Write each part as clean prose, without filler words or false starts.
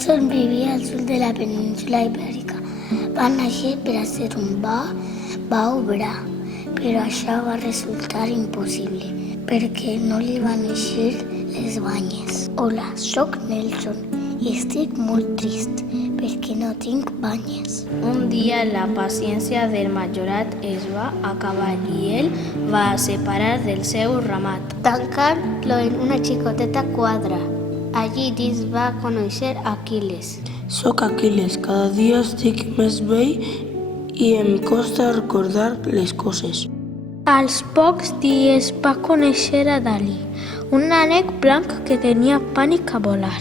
Nelson vivia al sud de la península Ibèrica. Va néixer per a ser un va obrar, però això va resultar impossible, perquè no li van eixir les banyes. Hola, sóc Nelson i estic molt trist perquè no tinc banyes. Un dia la paciència del majorat es va acabar i ell va separar del seu ramat, tancant-lo en una xicoteta quadra. Allí dins va conèixer Aquil·les. Soc Aquil·les, cada dia estic més vell i em costa recordar les coses. Als pocs dies va conèixer a Dalí, un ànec blanc que tenia pànic a volar.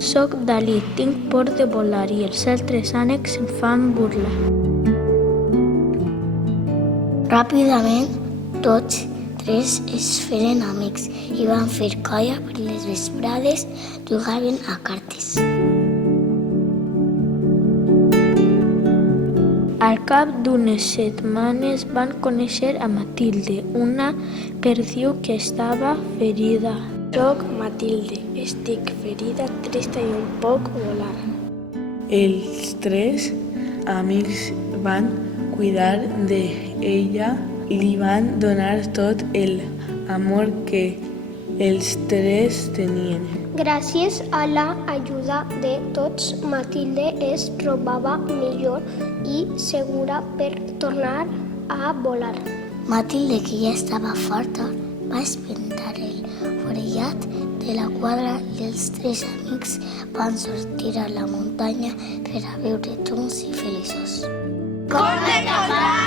Soc Dalí, tinc por de volar i els altres ànecs em fan burla. Ràpidament, tots tres es feren amics i van fer colla per les vesprades, jugaven a cartes. Al cap d'unes setmanes van conèixer a Matilde, una perdiu que estava ferida. Soc Matilde, estic ferida, trista i un poc volar. Els tres amics van cuidar d'ella, li van donar tot l'amor que els tres tenien. Gràcies a l'ajuda de tots, Matilde es trobava millor i segura per tornar a volar. Matilde, que ja estava forta, va espantar el forellat de la quadra i els tres amics van sortir a la muntanya per a veure tons i feliços. Cor de cabra!